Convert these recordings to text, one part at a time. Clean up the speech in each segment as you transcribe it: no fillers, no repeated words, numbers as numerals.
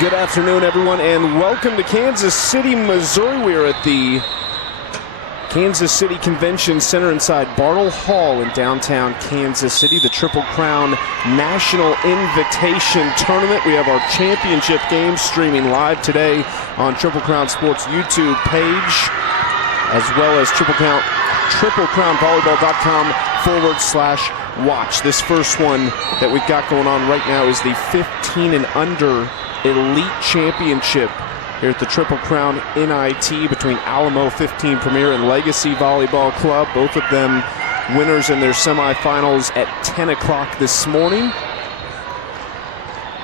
Good afternoon, everyone, and welcome to Kansas City, Missouri. We are at the Kansas City Convention Center inside Bartle Hall in downtown Kansas City, the Triple Crown National Invitation Tournament. We have our championship game streaming live today on Triple Crown Sports YouTube page, as well as TripleCrownVolleyball.com/watch. This first one that we've got going on right now is the 15 and under Elite Championship here at the Triple Crown NIT between Alamo 15 Premier and Legacy Volleyball Club. Both of them winners in their semifinals at 10 o'clock this morning.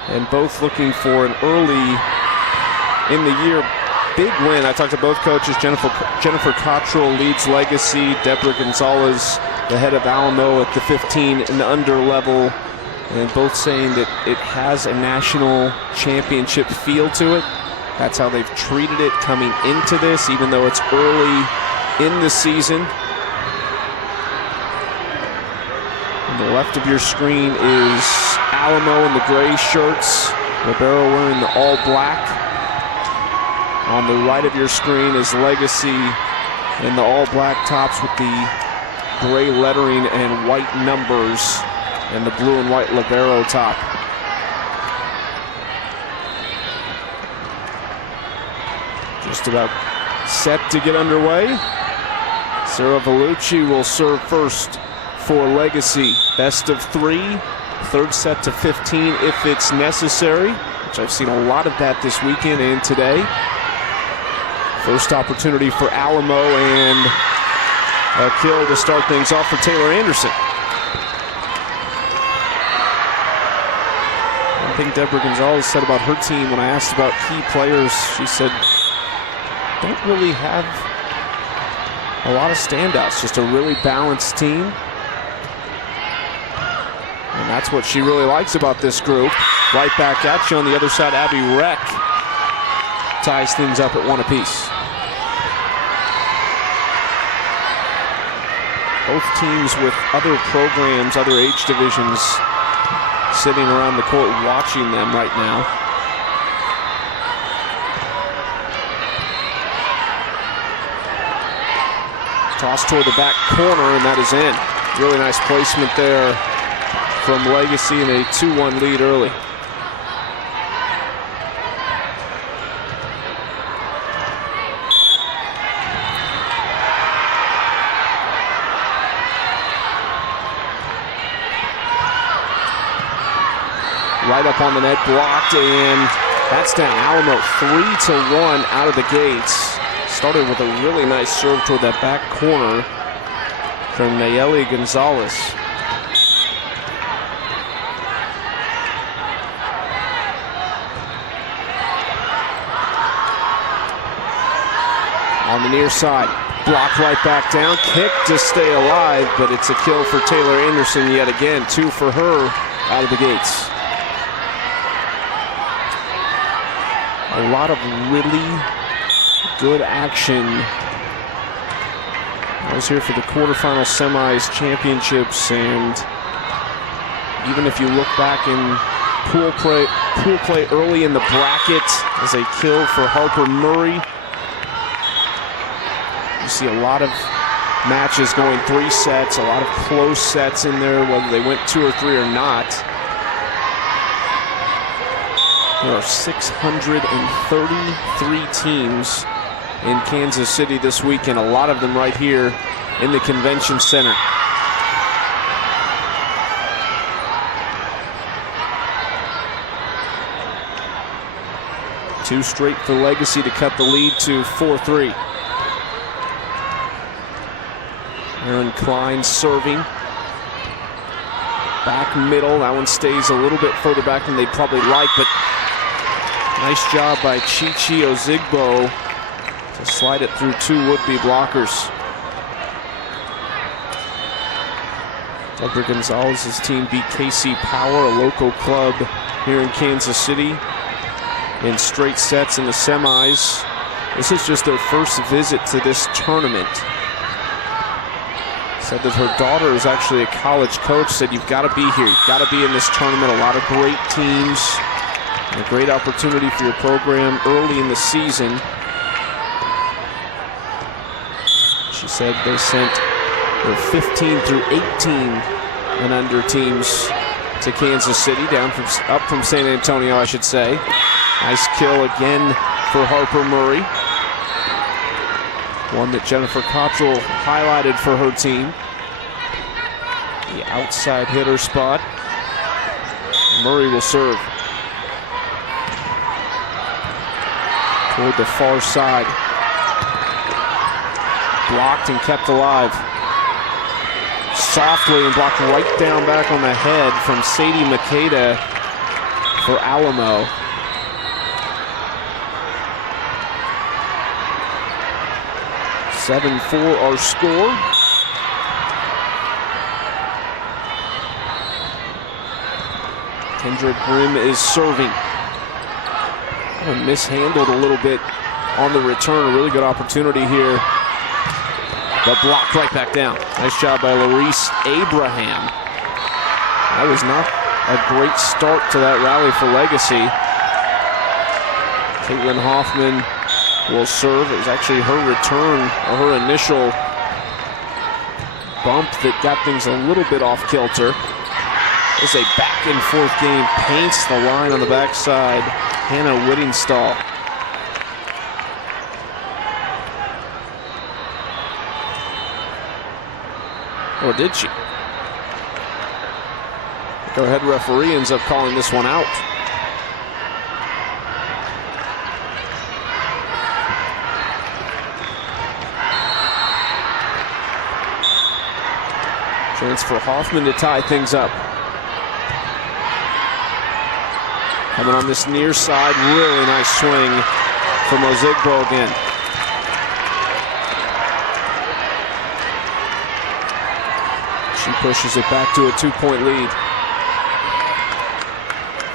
And both looking for an early in the year big win. I talked to both coaches. Jennifer Cottrell leads Legacy. Deborah Gonzalez, the head of Alamo, at the 15 and under level. And both saying that it has a national championship feel to it. That's how they've treated it coming into this, even though it's early in the season. On the left of your screen is Alamo in the gray shirts, Libero wearing the all black. On the right of your screen is Legacy in the all black tops with the gray lettering and white numbers, and the blue and white Libero top. Just about set to get underway. Sarah Vellucci will serve first for Legacy. Best of three, third set to 15 if it's necessary, which I've seen a lot of that this weekend and today. First opportunity for Alamo, and a kill to start things off for Taylor Anderson. I think Deborah Gonzalez said about her team when I asked about key players, she said, don't really have a lot of standouts, just a really balanced team. And that's what she really likes about this group. Right back at you on the other side, Abby Reck ties things up at one apiece. Both teams with other programs, other age divisions, sitting around the court watching them right now. Toss toward the back corner, and that is in. Really nice placement there from Legacy, and a 2-1 lead early. Right up on the net, blocked, and that's down. Alamo 3-1 out of the gates. Started with a really nice serve toward that back corner from Nayeli Gonzalez. On the near side, blocked right back down, kick to stay alive, but it's a kill for Taylor Anderson yet again. 2 for her out of the gates. A lot of really good action. I was here for the quarterfinal semis championships, and even if you look back in pool play early in the bracket as a kill for Harper Murray, you see a lot of matches going 3 sets, a lot of close sets in there, whether they went 2 or 3 or not. There are 633 teams in Kansas City this weekend, a lot of them right here in the Convention Center. Two straight for Legacy to cut the lead to 4-3. Aaron Klein serving. Back middle, that one stays a little bit further back than they'd probably like, but nice job by Chichi Ozigbo to slide it through 2 would-be blockers. Deborah Gonzalez's team beat KC Power, a local club here in Kansas City, in straight sets in the semis. This is just their first visit to this tournament. Said that her daughter is actually a college coach, said you've got to be here, you've got to be in this tournament. A lot of great teams A great opportunity for your program early in the season. She said they sent their 15 through 18 and under teams to Kansas City, up from San Antonio, I should say. Nice kill again for Harper Murray. One that Jennifer Cottrell highlighted for her team. The outside hitter spot. Murray will serve. Toward the far side. Blocked and kept alive. Softly and blocked right down back on the head from Sadie Makeda for Alamo. (7-4) our score. Kendra Grimm is serving. Mishandled a little bit on the return. A really good opportunity here. But blocked right back down. Nice job by Larice Abraham. That was not a great start to that rally for Legacy. Caitlin Hoffman will serve. It was actually her return, or her initial bump, that got things a little bit off kilter. It's a back and forth game. Paints the line on the backside. Hannah Whittingstall. Or did she? Go-ahead referee ends up calling this one out. Chance for Hoffman to tie things up. Coming on this near side, really nice swing from Ozigbo again. She pushes it back to a 2-point lead.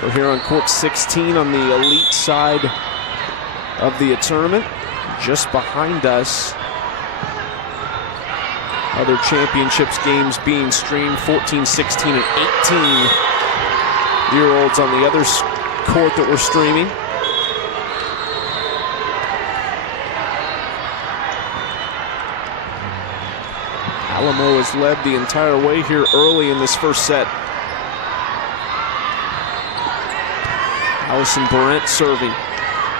We're here on court 16 on the elite side of the tournament. Just behind us, other championships games being streamed, 14, 16, and 18-year-olds on the other court that we're streaming. Alamo has led the entire way here early in this first set. Allison Barrett serving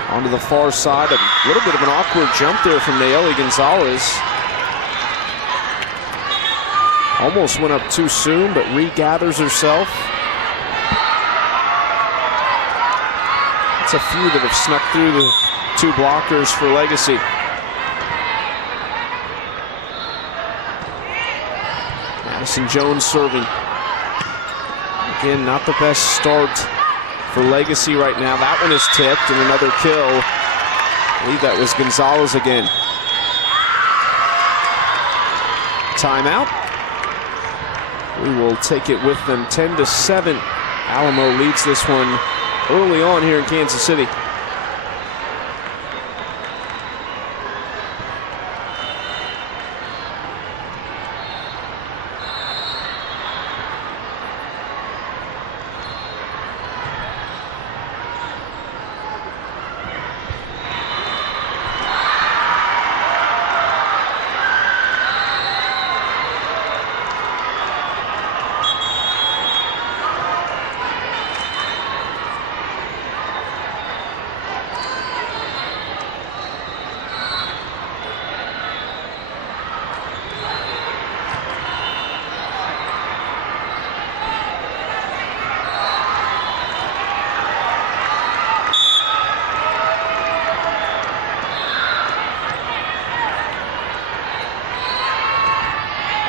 onto the far side. A little bit of an awkward jump there from Nayeli Gonzalez. Almost went up too soon, but regathers herself. It's a few that have snuck through the two blockers for Legacy. Madison Jones serving. Again, not the best start for Legacy right now. That one is tipped, and another kill. I believe that was Gonzalez again. Timeout. We will take it with them. 10-7. Alamo leads this one early on here in Kansas City.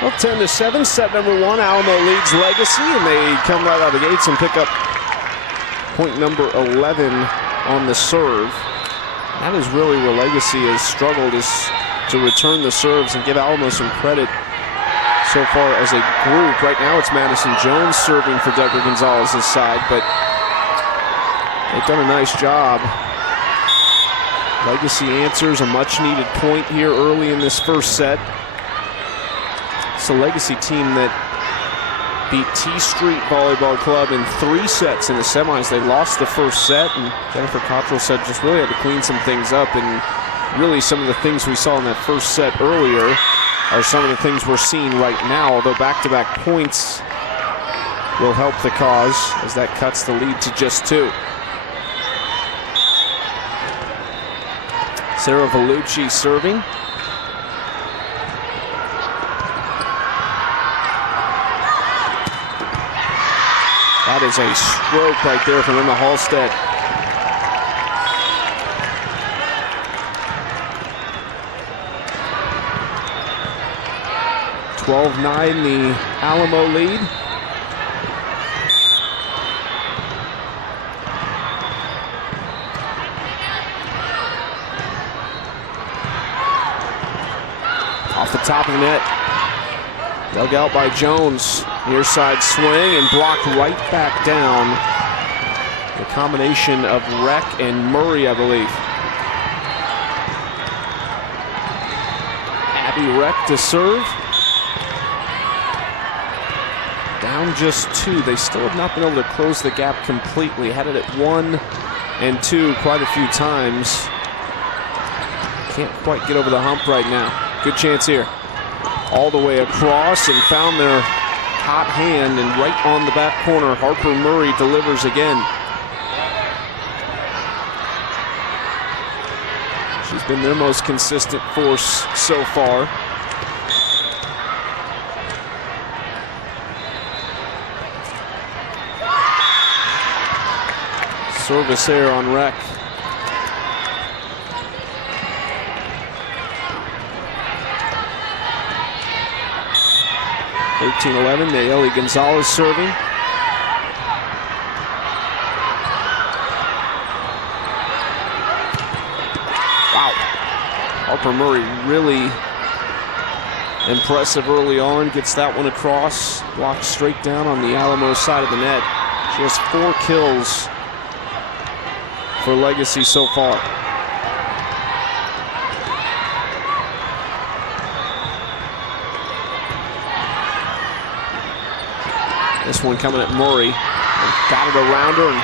Well, 10-7, set number one. Alamo leads Legacy, and they come right out of the gates and pick up point number 11 on the serve. That is really where Legacy has struggled, is to return the serves and give Alamo some credit so far as a group. Right now it's Madison Jones serving for Deborah Gonzalez's side, but they've done a nice job. Legacy answers a much-needed point here early in this first set. It's a Legacy team that beat T Street Volleyball Club in 3 sets in the semis. They lost the first set, and Jennifer Cottrell said just really had to clean some things up, and really some of the things we saw in that first set earlier are some of the things we're seeing right now, although back-to-back points will help the cause as that cuts the lead to just 2. Sarah Vellucci serving. That is a stroke right there from Emma Halstead. (12-9) the Alamo lead. Off the top of the net. Dug out by Jones. Near side swing and blocked right back down. The combination of Reck and Murray, I believe. Abby Reck to serve. Down just 2. They still have not been able to close the gap completely. Had it at 1 and 2 quite a few times. Can't quite get over the hump right now. Good chance here. All the way across and found their hot hand, and right on the back corner, Harper Murray delivers again. She's been their most consistent force so far. Service error on Reck. (13-11). Nayeli Gonzalez serving. Wow. Harper Murray really impressive early on. Gets that one across. Blocked straight down on the Alamo side of the net. She has 4 kills for Legacy so far. This one coming at Murray. Got it around her and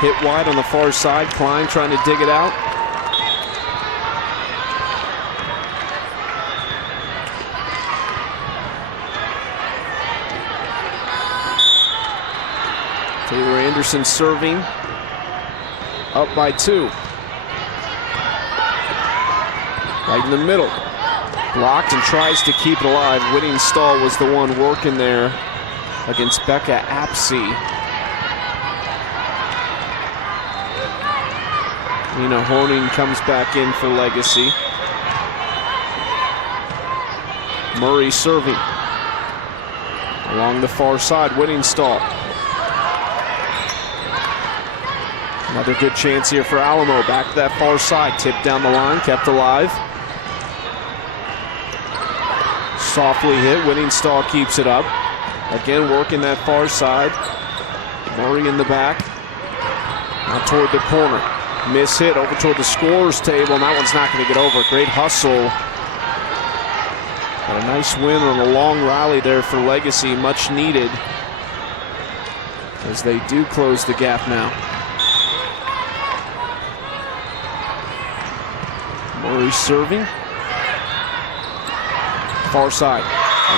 hit wide on the far side. Klein trying to dig it out. Taylor Anderson serving. Up by 2. Right in the middle. Blocked and tries to keep it alive. Whitting Stahl was the one working there against Becca Apsey. Nina Horning comes back in for Legacy. Murray serving. Along the far side, Whitting Stahl. Another good chance here for Alamo. Back to that far side. Tipped down the line, kept alive. Softly hit. Whitting Stahl keeps it up. Again, working that far side. Murray in the back. Now toward the corner. Miss hit over toward the scorer's table, and that one's not going to get over. Great hustle. But a nice win on a long rally there for Legacy. Much needed, as they do close the gap now. Murray serving. Far side.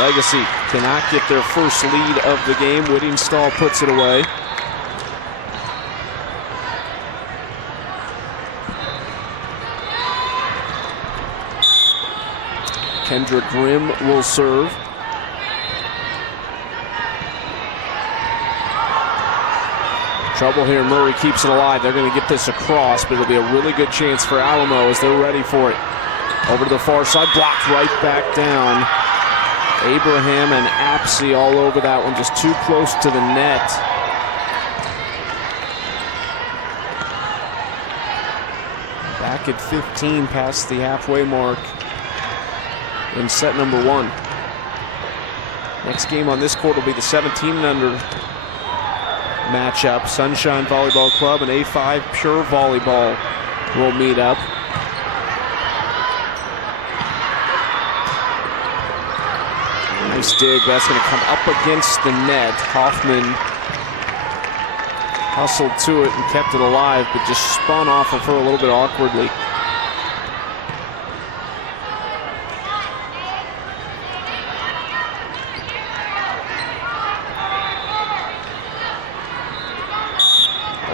Legacy cannot get their first lead of the game. Whitting Stahl puts it away. Kendra Grimm will serve. Trouble here. Murray keeps it alive. They're going to get this across, but it'll be a really good chance for Alamo as they're ready for it. Over to the far side. Blocked right back down. Abraham and Apsey all over that one, just too close to the net. Back at 15 past the halfway mark in set number 1. Next game on this court will be the 17 and under matchup. Sunshine Volleyball Club and A5 Pure Volleyball will meet up. Nice dig. That's going to come up against the net. Hoffman hustled to it and kept it alive, but just spun off of her a little bit awkwardly.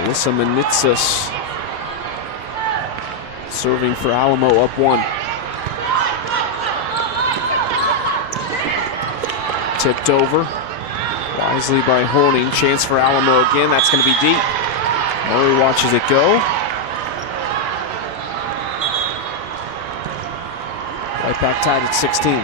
Alyssa Manitsas serving for Alamo, up 1. Tipped over wisely by Horning. Chance for Alamo again. That's going to be deep. Murray watches it go. Right back tied at 16.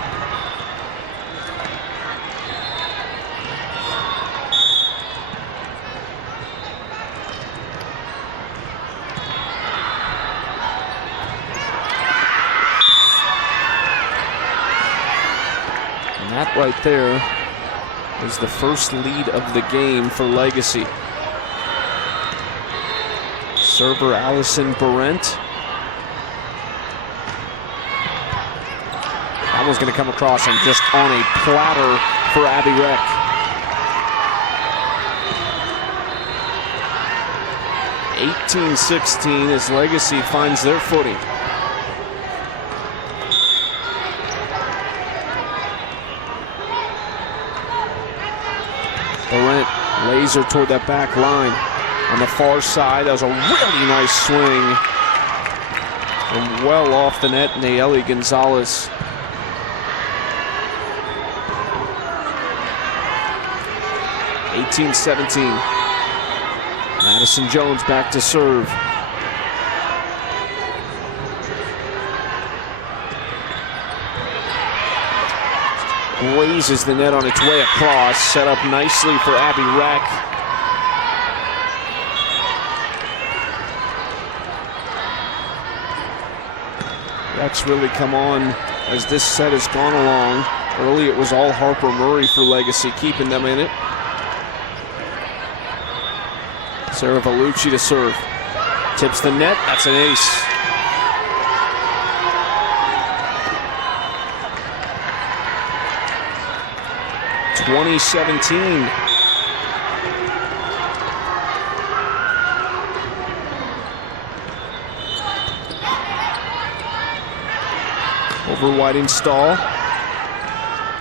And that right there is the first lead of the game for Legacy. Server Allison Berendt. That one's going to come across and just on a platter for Abby Reck. (18-16) as Legacy finds their footing. Berendt laser toward that back line. On the far side, that was a really nice swing. And well off the net, Nayeli Gonzalez. (18-17). Madison Jones back to serve. Grazes the net on its way across. Set up nicely for Abby Reck. Reck's really come on as this set has gone along. Early it was all Harper Murray for Legacy, keeping them in it. Sarah Vellucci to serve. Tips the net. That's an ace. (20-17). Over Whitingstall.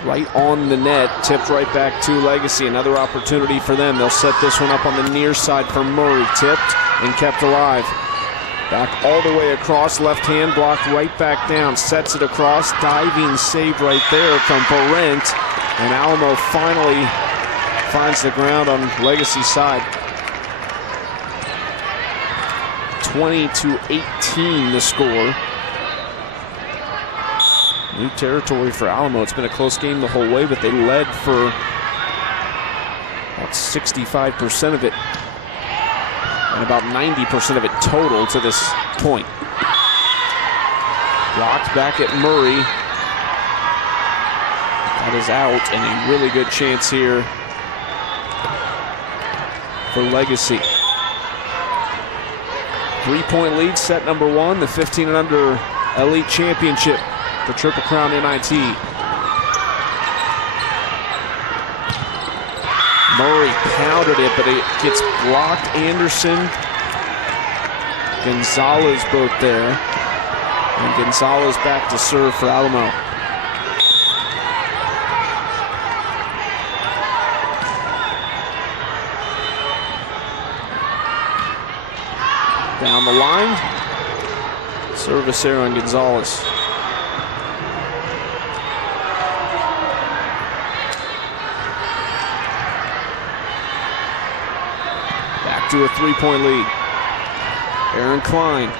Right on the net. Tipped right back to Legacy. Another opportunity for them. They'll set this one up on the near side for Murray. Tipped and kept alive. Back all the way across. Left hand blocked right back down. Sets it across. Diving save right there from Berendt. And Alamo finally finds the ground on Legacy's side. 20-18 the score. New territory for Alamo. It's been a close game the whole way, but they led for about 65% of it. And about 90% of it total to this point. Blocked back at Murray. That is out, and a really good chance here for Legacy. 3-point lead, set number 1, the 15 and under Elite Championship for Triple Crown NIT. Murray pounded it, but it gets blocked. Anderson, Gonzalez both there. And Gonzalez back to serve for Alamo. Down the line, service there on Gonzalez. Back to a 3-point lead. Aaron Klein.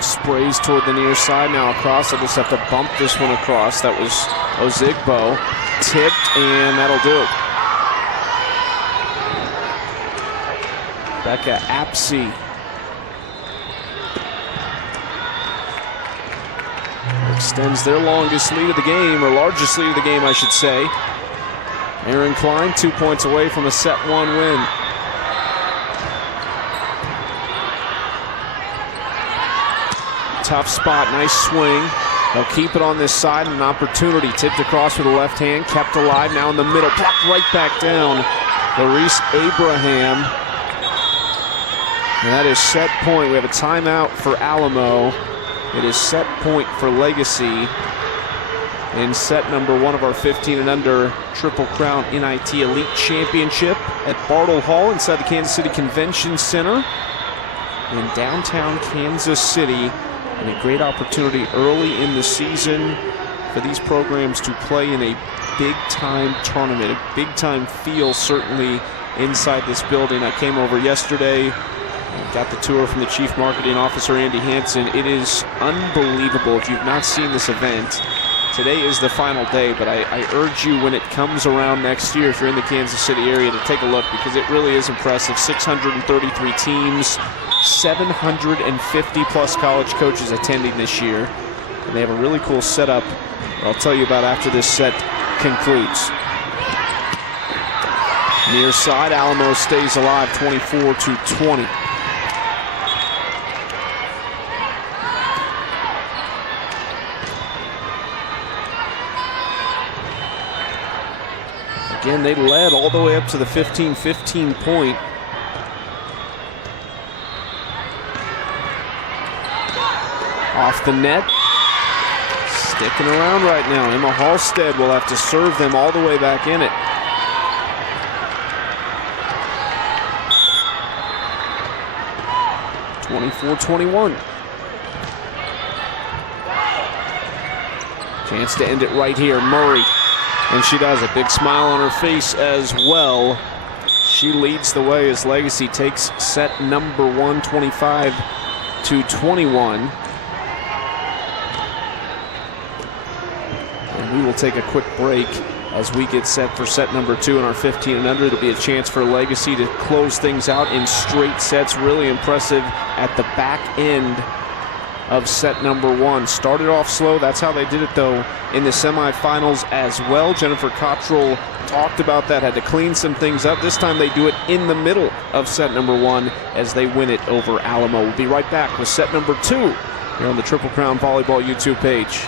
Sprays toward the near side, now across. They'll just have to bump this one across. That was Ozigbo. Tipped, and that'll do it. Becca Apsey. Extends their longest lead of the game, or largest lead of the game, I should say. Aaron Klein, 2 points away from a set 1 win. tough spot, nice swing. They'll keep it on this side, an opportunity. Tipped across with the left hand, kept alive, now in the middle, blocked right back down. Larice Abraham. And that is set point. We have a timeout for Alamo. It is set point for Legacy in set number 1 of our 15 and under Triple Crown NIT Elite Championship at Bartle Hall inside the Kansas City Convention Center in downtown Kansas City. And a great opportunity early in the season for these programs to play in a big-time tournament, a big-time feel certainly inside this building. I came over yesterday, got the tour from the Chief Marketing Officer, Andy Hansen. It is unbelievable. If you've not seen this event, today is the final day, but I urge you when it comes around next year, if you're in the Kansas City area, to take a look because it really is impressive. 633 teams, 750 plus college coaches attending this year. And they have a really cool setup that I'll tell you about after this set concludes. Near side, Alamo stays alive, 24-20. Again, they led all the way up to the 15-15 point. Off the net. Sticking around right now. Emma Halstead will have to serve them all the way back in it. (24-21). Chance to end it right here. Murray. And she does. A big smile on her face as well. She leads the way as Legacy takes set number 1, 25-21. And we will take a quick break as we get set for set number 2 in our 15 and under. It'll be a chance for Legacy to close things out in straight sets. Really impressive at the back end of set number 1. Started off slow. That's how they did it, though, in the semifinals as well. Jennifer Cottrell talked about that, had to clean some things up. This time they do it in the middle of set number 1 as they win it over Alamo. We'll be right back with set number 2 here on the Triple Crown Volleyball YouTube page.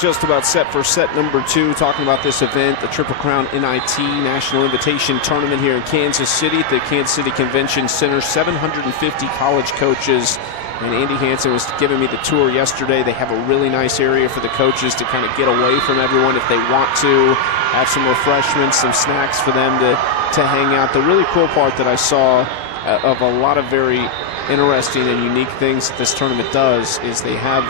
Just about set for set number 2, talking about this event, the Triple Crown NIT National Invitation Tournament here in Kansas City at the Kansas City Convention Center. 750 college coaches, and Andy Hansen was giving me the tour yesterday. They have a really nice area for the coaches to kind of get away from everyone if they want to, have some refreshments, some snacks for them to hang out. The really cool part that I saw of a lot of very interesting and unique things that this tournament does is they have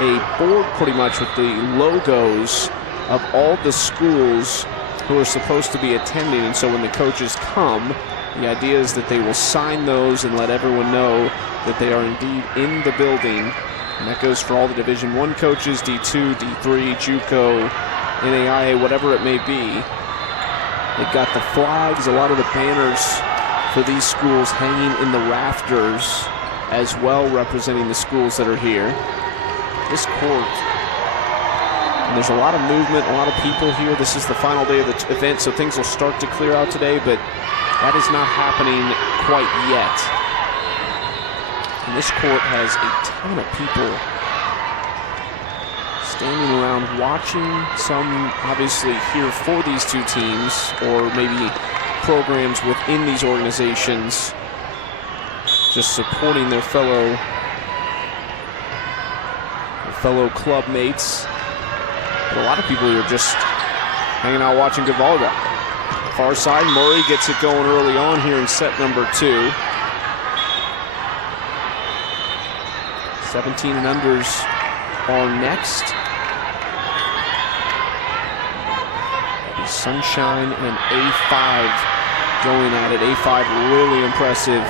a board pretty much with the logos of all the schools who are supposed to be attending. And so when the coaches come, the idea is that they will sign those and let everyone know that they are indeed in the building. And that goes for all the Division I coaches, D2, D3, JUCO, NAIA, whatever it may be. They've got the flags, a lot of the banners for these schools hanging in the rafters as well, representing the schools that are here. This court, and there's a lot of movement, a lot of people here. This is the final day of the event, so things will start to clear out today, but that is not happening quite yet. And this court has a ton of people standing around watching, some obviously here for these two teams, or maybe programs within these organizations, just supporting their fellow club mates. But a lot of people here just hanging out watching good volleyball. Far side, Murray gets it going early on here in set number 2. 17 and unders are next. Sunshine and A5 going at it. A5 really impressive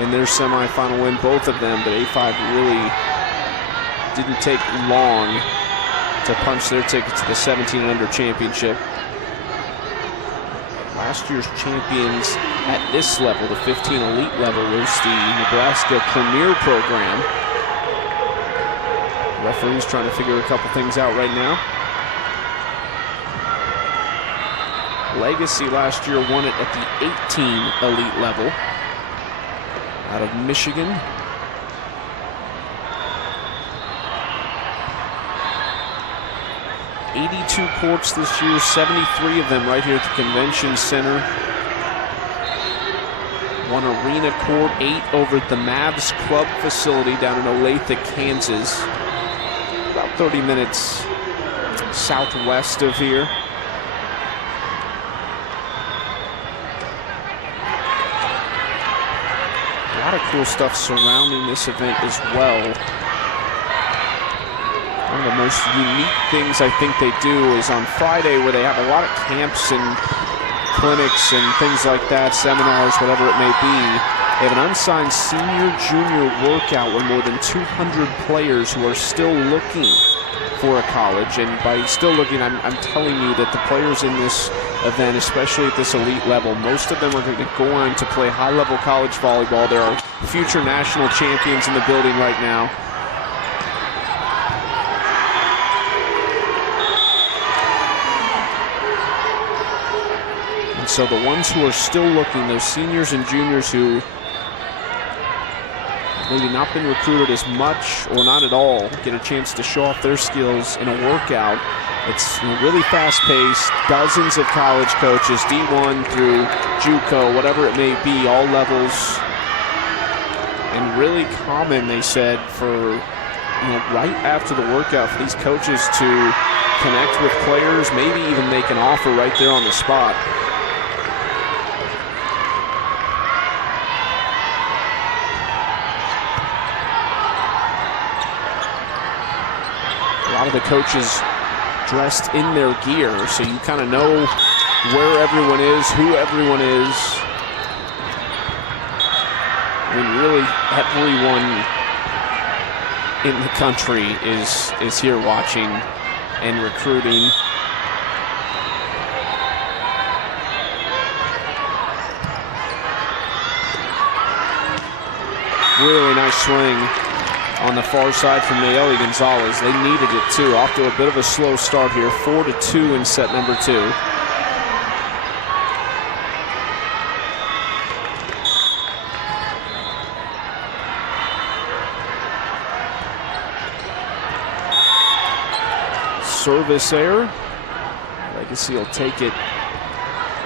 in their semifinal win, both of them, but A5 really didn't take long to punch their ticket to the 17 and under championship. Last year's champions at this level, the 15 elite level, was the Nebraska Premier program. Referee's trying to figure a couple things out right now. Legacy last year won it at the 18 elite level out of Michigan. '82 courts this year, 73 of them right here at the Convention Center. One arena court, 8 over at the Mavs Club facility down in Olathe, Kansas. About 30 minutes southwest of here. A lot of cool stuff surrounding this event as well. One of the most unique things I think they do is on Friday, where they have a lot of camps and clinics and things like that, seminars, whatever it may be. They have an unsigned senior-junior workout where more than 200 players who are still looking for a college. And by still looking, I'm telling you that the players in this event, especially at this elite level, most of them are going to play high-level college volleyball. There are future national champions in the building right now. And so the ones who are still looking, those seniors and juniors who maybe not been recruited as much or not at all, get a chance to show off their skills in a workout. It's really fast-paced, dozens of college coaches, D1 through JUCO, whatever it may be, all levels. And really common, they said, for right after the workout for these coaches to connect with players, maybe even make an offer right there on the spot. A lot of the coaches dressed in their gear, so you kind of know where everyone is, who everyone is. I mean, really, everyone in the country is here watching and recruiting. Really nice swing on the far side from Nayeli Gonzalez. They needed it too. Off to a bit of a slow start here. 4-2 in set number 2. Service error. Legacy will take it.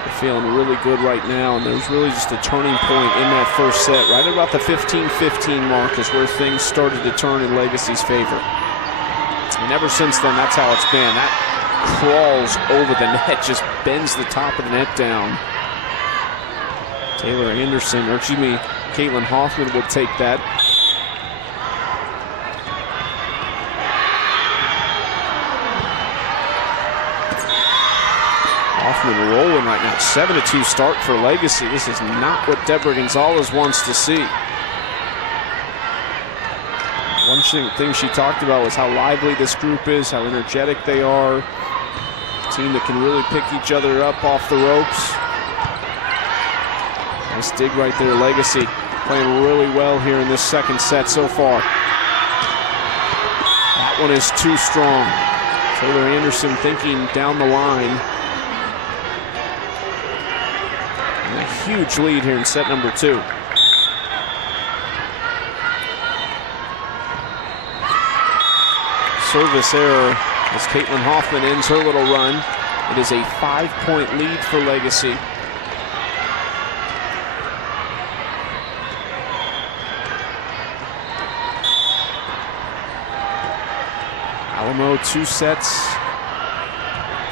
They're feeling really good right now, and there's really just a turning point in that first set. Right about the 15-15 mark is where things started to turn in Legacy's favor. And ever since then, that's how it's been. That crawls over the net, just bends the top of the net down. Taylor Anderson, or excuse me, Caitlin Hoffman will take that. Hoffman rolling right now. 7-2 start for Legacy. This is not what Deborah Gonzalez wants to see. One thing she talked about was how lively this group is, how energetic they are. A team that can really pick each other up off the ropes. Nice dig right there. Legacy playing really well here in this second set so far. That one is too strong. Taylor Anderson thinking down the line. And a huge lead here in set number 2. Service error as Caitlin Hoffman ends her little run. It is a 5-point lead for Legacy. Alamo, 2 sets,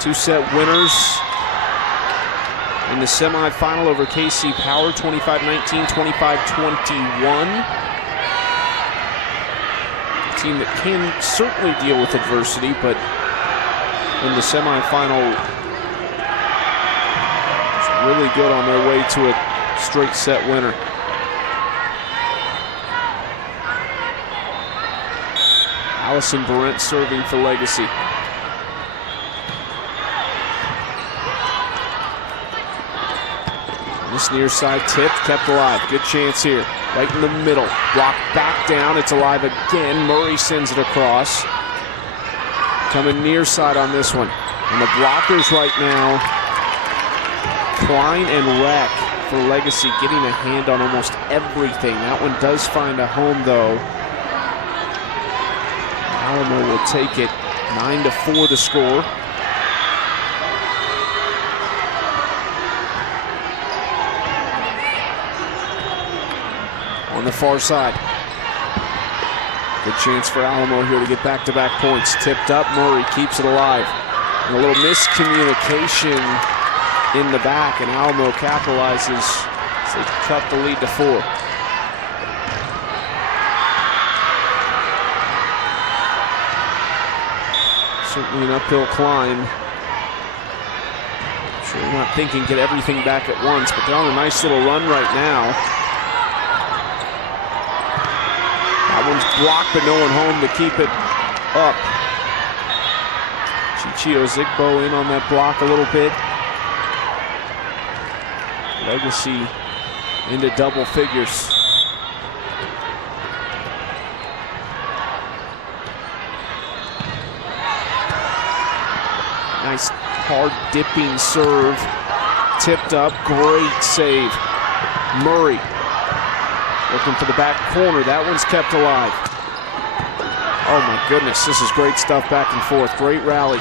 2-set winners. in the semifinal over KC Power, 25-19, 25-21. A team that can certainly deal with adversity, but in the semifinal, it's really good on their way to a straight set winner. Allison Barrett serving for Legacy. This near side tip, kept alive. Good chance here. Right in the middle. Blocked back down. It's alive again. Murray sends it across. Coming near side on this one. And the blockers right now, Klein and Reck for Legacy, getting a hand on almost everything. That one does find a home, though. Alamo will take it. 9-4 the score. On the far side. Good chance for Alamo here to get back-to-back points. Tipped up, Murray keeps it alive. And a little miscommunication in the back, and Alamo capitalizes as they cut the lead to 4. Certainly an uphill climb. Sure, you're not thinking get everything back at once, but they're on a nice little run right now. That one's blocked, but no one home to keep it up. Chichio Zigbo in on that block a little bit. Legacy into double figures. Nice hard dipping serve. Tipped up, great save. Murray looking for the back corner. That one's kept alive. Oh my goodness, this is great stuff back and forth. Great rally.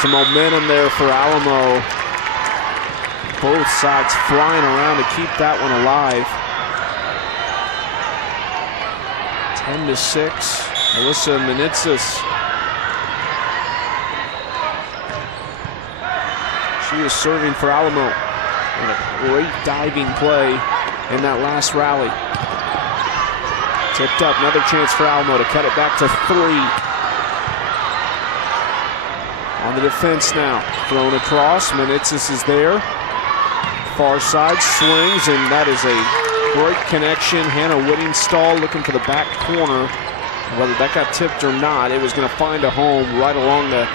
Some momentum there for Alamo. Both sides flying around to keep that one alive. 10-6. Melissa Menitsis. She was serving for Alamo. And a great diving play in that last rally. Tipped up, another chance for Alamo to cut it back to 3. On the defense now, thrown across, Menitsis is there. Far side, swings, and that is a great connection. Hannah Whittingstall looking for the back corner. Whether that got tipped or not, it was going to find a home right along the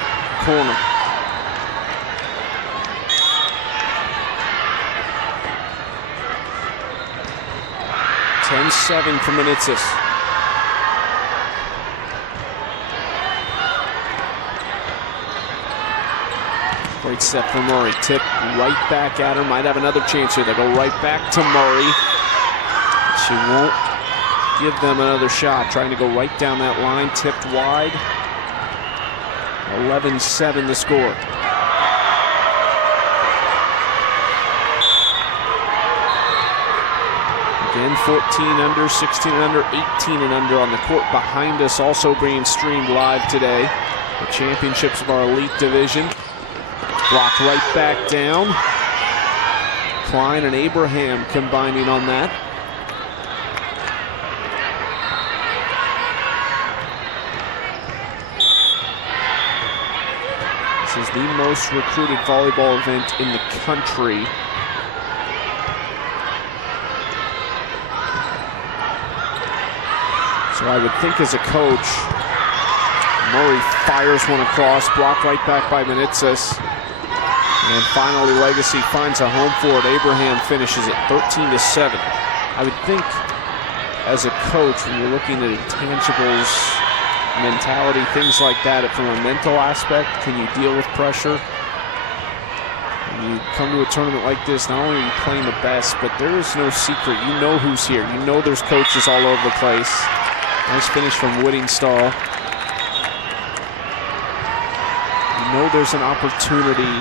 corner. .7 for Menitsis. Great set for Murray. Tip right back at her. Might have another chance here. They go right back to Murray. She won't give them another shot. Trying to go right down that line. Tipped wide. 11-7 the score. Again, 14 under, 16 and under, 18 and under on the court behind us, also being streamed live today. The championships of our elite division. Blocked right back down. Klein and Abraham combining on that. This is the most recruited volleyball event in the country. So I would think as a coach, Murray fires one across, blocked right back by Menitsis. And finally Legacy finds a home for it. Abraham finishes it 13-7. I would think as a coach, when you're looking at intangibles, mentality, things like that, from a mental aspect, can you deal with pressure? When you come to a tournament like this, not only are you playing the best, but there is no secret. You know who's here. You know there's coaches all over the place. Nice finish from Whittingstall. You know there's an opportunity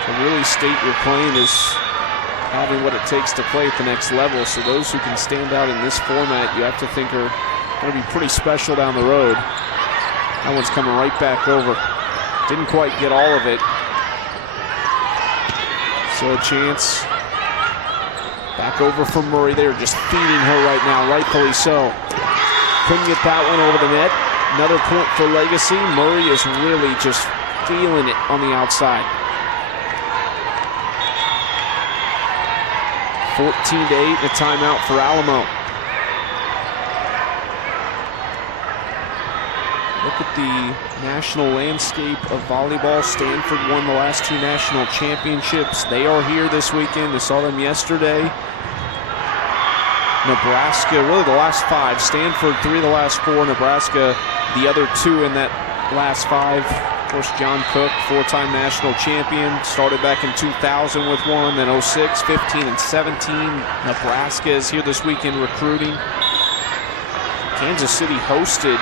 to really state your claim as having what it takes to play at the next level. So those who can stand out in this format, you have to think are going to be pretty special down the road. That one's coming right back over. Didn't quite get all of it. So a chance. Back over from Murray. They're just feeding her right now, rightfully so. Couldn't get that one over the net. Another point for Legacy. Murray is really just feeling it on the outside. 14-8, a timeout for Alamo. Look at the national landscape of volleyball. Stanford won the last 2 national championships. They are here this weekend. I saw them yesterday. Nebraska, really the last 5. Stanford, 3 of the last 4. Nebraska, the other 2 in that last 5. Of course, John Cook, 4-time national champion. Started back in 2000 with one, then 06, 15, and 17. Nebraska is here this weekend recruiting. Kansas City hosted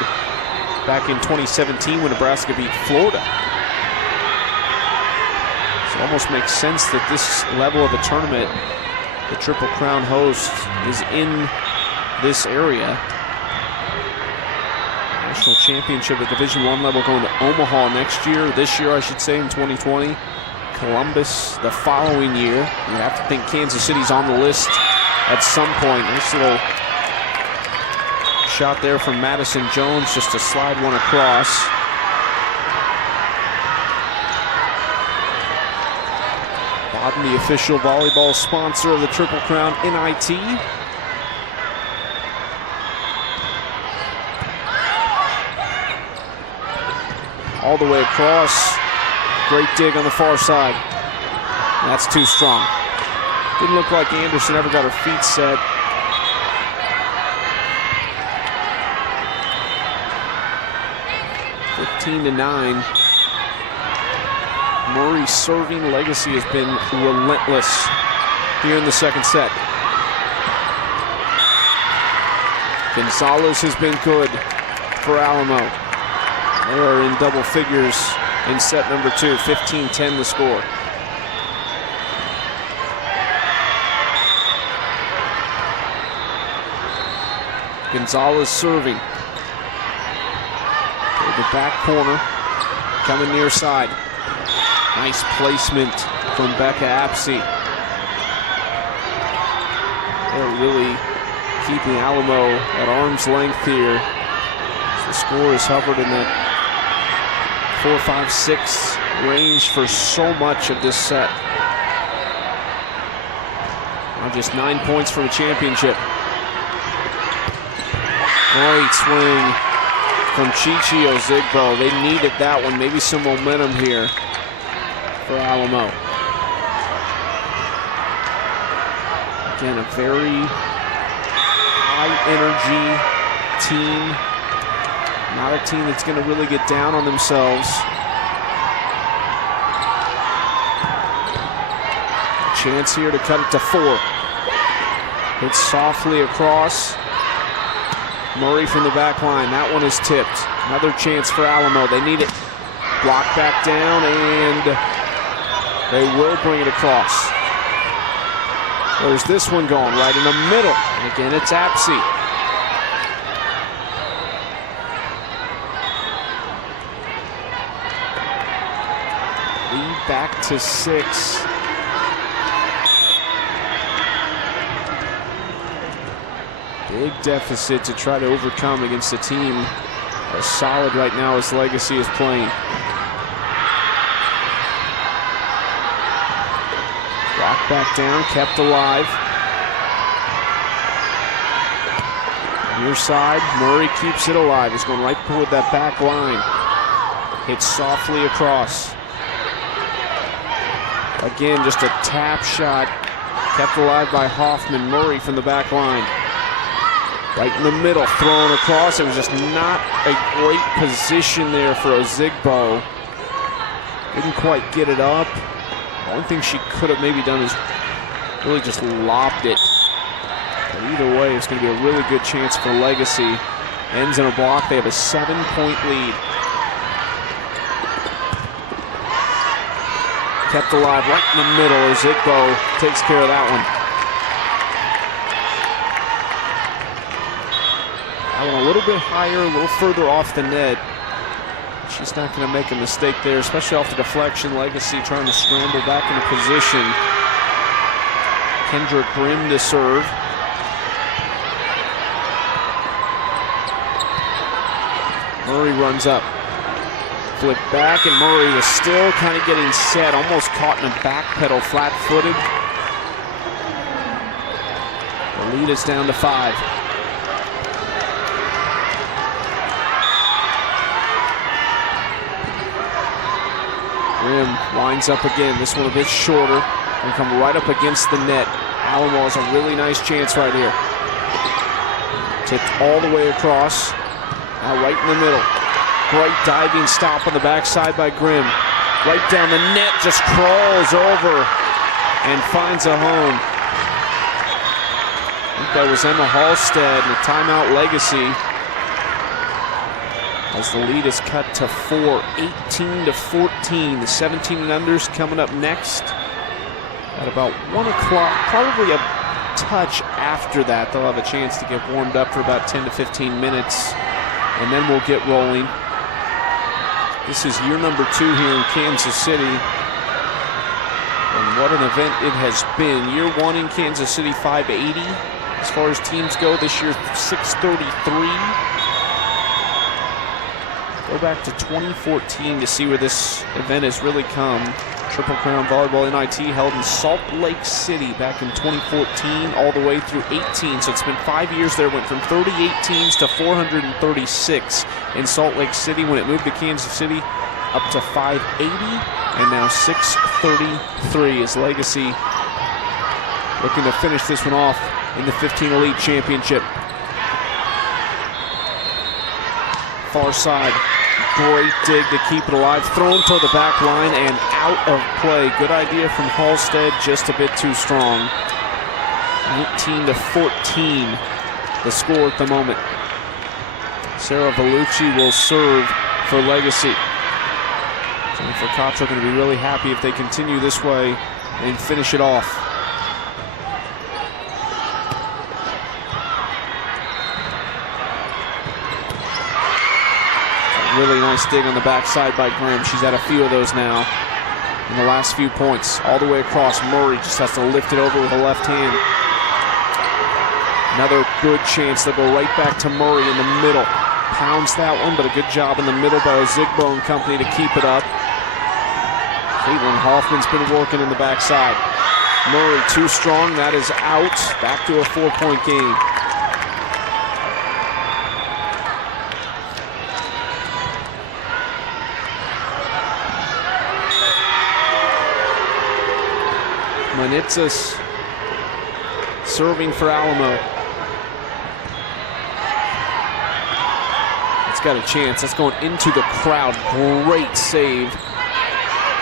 back in 2017 when Nebraska beat Florida. So it almost makes sense that this level of the tournament, the Triple Crown host, is in this area. National championship at Division I level going to Omaha next year. This year, I should say, in 2020. Columbus the following year. You have to think Kansas City's on the list at some point. Nice little shot there from Madison Jones just to slide one across. Baden, the official volleyball sponsor of the Triple Crown NIT. All the way across. Great dig on the far side. That's too strong. Didn't look like Anderson ever got her feet set. To 9. Murray serving. Legacy has been relentless here in the second set. Gonzalez has been good for Alamo. They are in double figures in set number 2. 15-10 the score. Gonzalez serving. The back corner, coming near side. Nice placement from Becca Apsey. They're really keeping Alamo at arm's length here. The score is hovered in that 4-5-6 range for so much of this set. Now just 9 points from a championship. Great swing from Chichi Ozigbo. They needed that one. Maybe some momentum here for Alamo. Again, a very high-energy team. Not a team that's going to really get down on themselves. A chance here to cut it to 4. Hits softly across. Murray from the back line. That one is tipped. Another chance for Alamo. They need it. Block back down, and they will bring it across. Where's this one going? Right in the middle. And again, it's Apsey. Lead back to 6. Big deficit to try to overcome against a team as solid right now as Legacy is playing. Blocked back down, kept alive. Near side, Murray keeps it alive. He's going right toward that back line. Hits softly across. Again, just a tap shot. Kept alive by Hoffman. Murray from the back line. Right in the middle, thrown across. It was just not a great position there for Ozigbo. Didn't quite get it up. The only thing she could have maybe done is really just lobbed it. But either way, it's going to be a really good chance for Legacy. Ends in a block. They have a 7-point lead. Kept alive right in the middle. Ozigbo takes care of that one. That one a little bit higher, a little further off the net. She's not going to make a mistake there, especially off the deflection. Legacy trying to scramble back into position. Kendra Grimm to serve. Murray runs up. Flip back, and Murray was still kind of getting set, almost caught in a back pedal, flat-footed. The lead is down to 5. Grimm winds up again. This one a bit shorter and come right up against the net. Alamo has a really nice chance right here. Tipped all the way across. Now right in the middle. Great diving stop on the backside by Grimm. Right down the net, just crawls over and finds a home. I think that was Emma Halstead, and a timeout Legacy. As the lead is cut to 4, 18-14. The 17 and unders coming up next at about 1 o'clock. Probably a touch after that. They'll have a chance to get warmed up for about 10 to 15 minutes, and then we'll get rolling. This is year number 2 here in Kansas City. And what an event it has been. Year 1 in Kansas City, 580. As far as teams go, this year, 633. Go back to 2014 to see where this event has really come. Triple Crown Volleyball NIT held in Salt Lake City back in 2014 all the way through 18. So it's been 5 years there. Went from 38 teams to 436 in Salt Lake City. When it moved to Kansas City, up to 580, and now 633 is Legacy looking to finish this one off in the 15 Elite Championship. Far side. Great dig to keep it alive. Thrown toward the back line and out of play. Good idea from Halstead, just a bit too strong. 19-14, the score at the moment. Sarah Vellucci will serve for Legacy. Jennifer Cottrell going to be really happy if they continue this way and finish it off. Really nice dig on the backside by Grimm. She's had a few of those now in the last few points. All the way across. Murray just has to lift it over with the left hand. Another good chance. They'll go right back to Murray in the middle. Pounds that one, but a good job in the middle by Ozigbo and company to keep it up. Caitlin Hoffman's been working in the backside. Murray too strong. That is out. Back to a 4-point game. Manitzis serving for Alamo. It's got a chance. That's going into the crowd. Great save.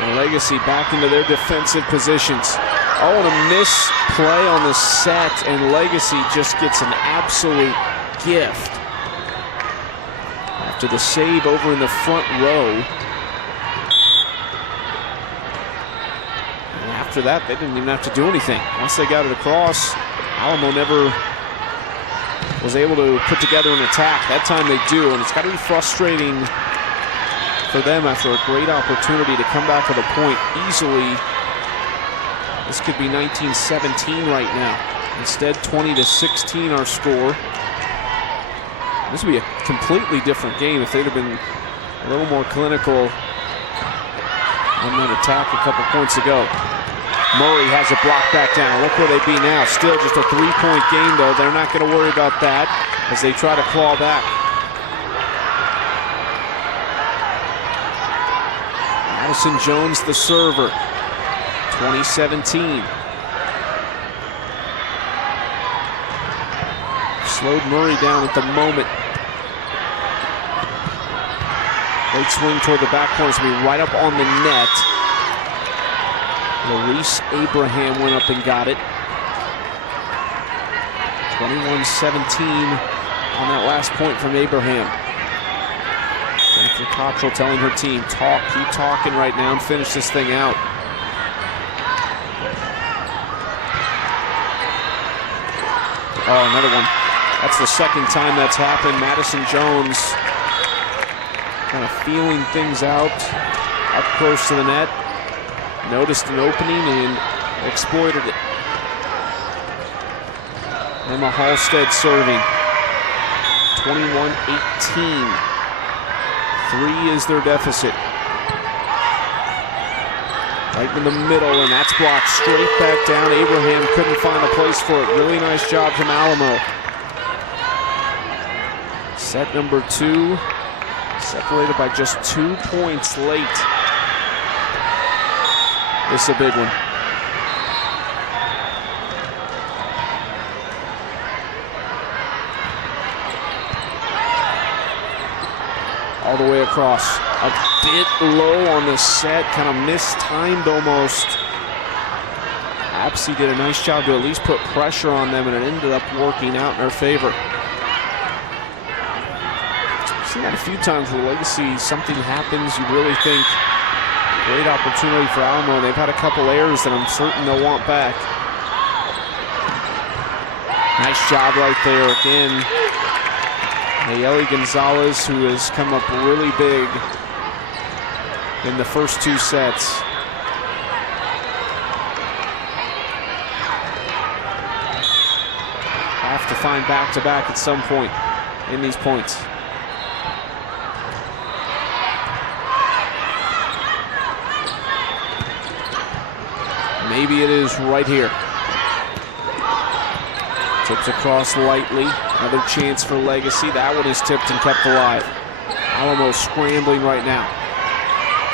And Legacy back into their defensive positions. Oh, and a misplay on the set, and Legacy just gets an absolute gift. After the save over in the front row. After that, they didn't even have to do anything. Once they got it across, Alamo never was able to put together an attack. That time they do, and it's got to be frustrating for them after a great opportunity to come back with a point easily. This could be 19-17 right now. Instead, 20-16 our score. This would be a completely different game if they'd have been a little more clinical on that attack a couple points ago. Murray has it blocked back down. Look where they be now. Still just a 3-point game, though. They're not going to worry about that as they try to claw back. Madison Jones, the server. 2017. Slowed Murray down at the moment. Great swing toward the back corner. It's going to be right up on the net. Luis Abraham went up and got it. 21-17 on that last point from Abraham. Jennifer Cottrell telling her team, keep talking right now and finish this thing out. Oh, another one. That's the second time that's happened. Madison Jones kind of feeling things out up close to the net. Noticed an opening and exploited it. Emma Halstead serving. 21-18. 3 is their deficit. Right in the middle, and that's blocked straight back down. Abraham couldn't find a place for it. Really nice job from Alamo. Set number 2, separated by just 2 points late. This is a big one. All the way across. A bit low on the set, kind of mistimed almost. Apsey did a nice job to at least put pressure on them, and it ended up working out in their favor. I've seen that a few times where Legacy, something happens, you really think, great opportunity for Alamo. They've had a couple errors that I'm certain they'll want back. Nice job right there again. Nayeli Gonzalez, who has come up really big in the first 2 sets. Have to find back-to-back at some point in these points. Maybe it is right here. Tips across lightly. Another chance for Legacy. That one is tipped and kept alive. Alamo scrambling right now.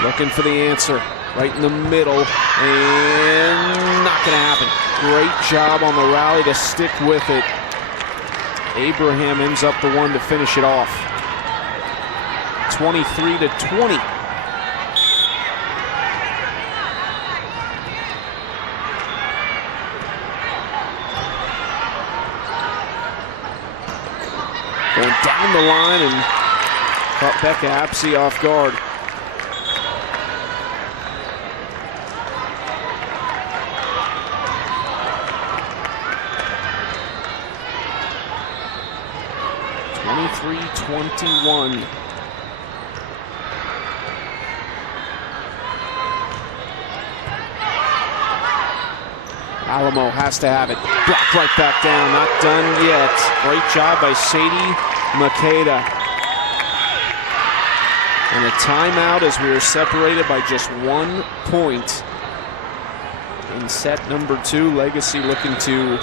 Looking for the answer. Right in the middle. And not going to happen. Great job on the rally to stick with it. Abraham ends up the one to finish it off. 23-20. Going down the line and caught Becca Apsey off guard. (23-21). Alamo has to have it. Blocked right back down. Not done yet. Great job by Sadie Makeda. And a timeout as we are separated by just 1 point in set number 2. Legacy looking to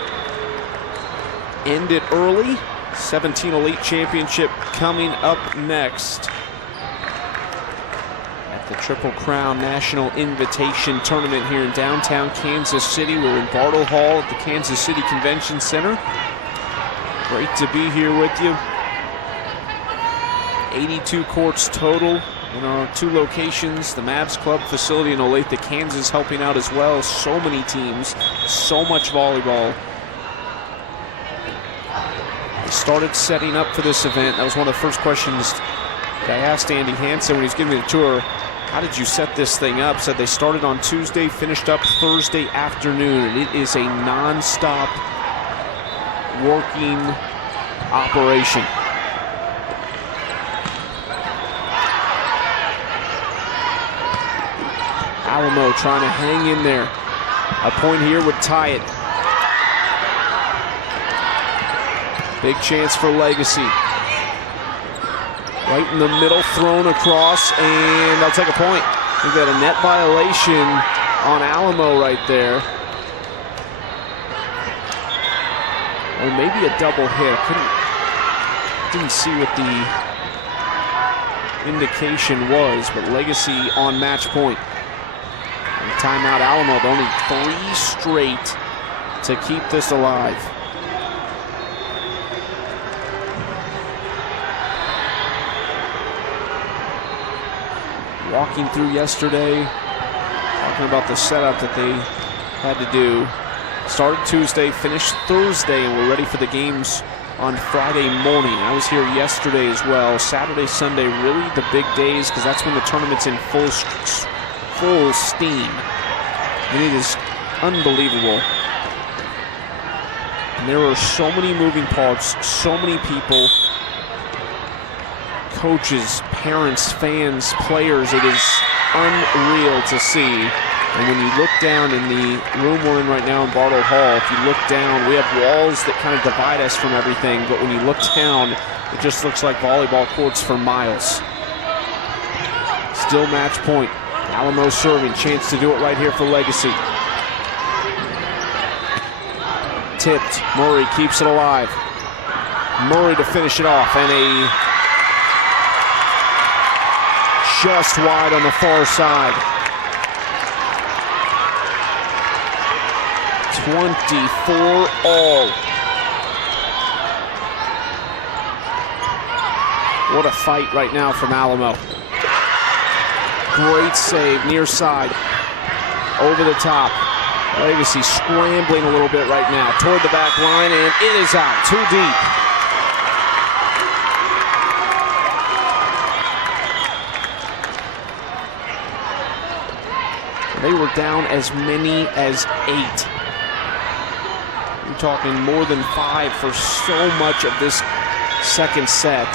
end it early. 17 Elite Championship coming up next at the Triple Crown National Invitation Tournament here in downtown Kansas City. We're in Bartle Hall at the Kansas City Convention Center. Great to be here with you. 82 courts total in our 2 locations, the Mavs Club facility in Olathe, Kansas, helping out as well. So many teams, so much volleyball. They started setting up for this event. That was one of the first questions that I asked Andy Hansen when he was giving me the tour. How did you set this thing up? Said they started on Tuesday, finished up Thursday afternoon, and it is a non-stop working operation. Alamo trying to hang in there. A point here would tie it. Big chance for Legacy. Right in the middle, thrown across, and they'll take a point. We've got a net violation on Alamo right there. Or maybe a double hit. Didn't see what the indication was, but Legacy on match point. And timeout Alamo, only 3 straight to keep this alive. Walking through yesterday, talking about the setup that they had to do. Started Tuesday, finished Thursday, and we're ready for the games on Friday morning. I was here yesterday as well. Saturday, Sunday, really the big days, because that's when the tournament's in full steam. And it is unbelievable. And there are so many moving parts, so many people coaches, parents, fans, players. It is unreal to see. And when you look down in the room we're in right now in Bartle Hall, if you look down, we have walls that kind of divide us from everything, but when you look down, it just looks like volleyball courts for miles. Still match point. Alamo serving, chance to do it right here for Legacy. Tipped, Murray keeps it alive. Murray to finish it off, and a just wide on the far side. 24 all. What a fight right now from Alamo. Great save, near side, over the top. Legacy scrambling a little bit right now toward the back line, and it is out, too deep. They were down as many as 8. We're talking more than 5 for so much of this second set.